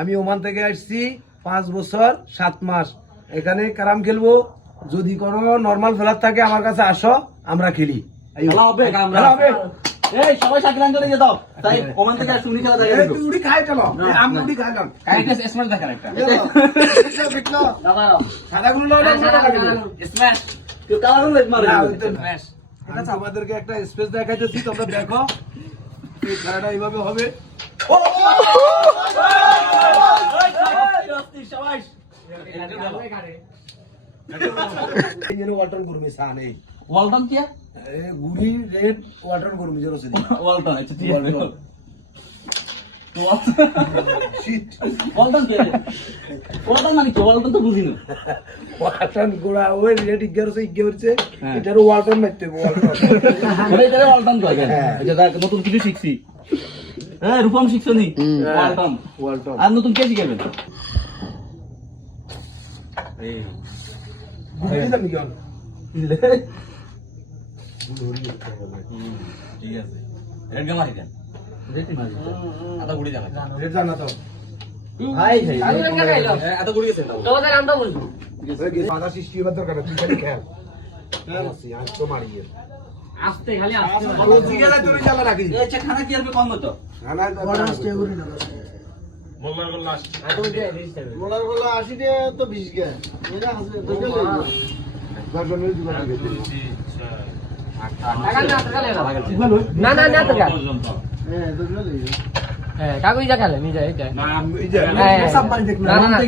আমি ওমান থেকে আসছি 5 বছর 7 মাস এখানে ক্যারাম খেলবো। যদি কোনো নরমাল ফেলার থাকে আমার কাছে আসো, আমরা খেলি। সবাই সাকিলান চলে যেত তাই ওমান থেকে শুনি খেলা যায় উড়ি খাই চলো, আমি উড়ি খাইলাম। স্মার্ট দেখান একটা সাদাগুলো লও, স্ম্যাশ কেউ কালার লাইট মারে আমাদেরকে একটা স্পেস দেখাইতেছি, তোমরা দেখো এই খেলাটা এইভাবে হবে। সবাই ওয়ালটন গুরমি সান এই ওয়ালটন কি গুড়ি রেড ওয়ালটন গুরমি জেরো সে ওয়ালটন আচ্ছা ঠিক আছে ওয়ালটন কে ওয়ালটন মানে কি ওয়ালটন তো বুঝিনি ওয়ালটন গোড়া ওই রেড 11 হচ্ছে এটার ওয়ালটন মারতে ওয়ালটন এটা ওয়ালটন কয় এটা দেখ নতুন কিছু শিখছি। হ্যাঁ রূপম শিখছো নি ওয়ালটন ওয়ালটন আর নতুন কে শিখাবেন এই গুড়ি দামি কেন ঠিক আছে রেড গামা দেন রেড মারি আদা গুড়ি জানা রেড জানা তো ভাই ভাই আদা গুড়ি গেছে তোদের নামটা বলবি বাধা সৃষ্টি হবার দরকার তুই খালি খেল আসি আজ তো মারিয়ে আস্তে খালি আস্তে ও দিকে না তুই জ্বালা রাখি আচ্ছা খানা কি আসবে কম মতো খানা বড় আসতে গুড়ি না মোল্লার গোল্লা মোলার গোলা 80 টাকা তো 20 গে এটা আছে তো গেল গর্জনের দিবা দিবে না না না তো হ্যাঁ তো গেল হ্যাঁ কাগজ যা খেলে নিজে না এই যে সব বাড়ি দেখ না না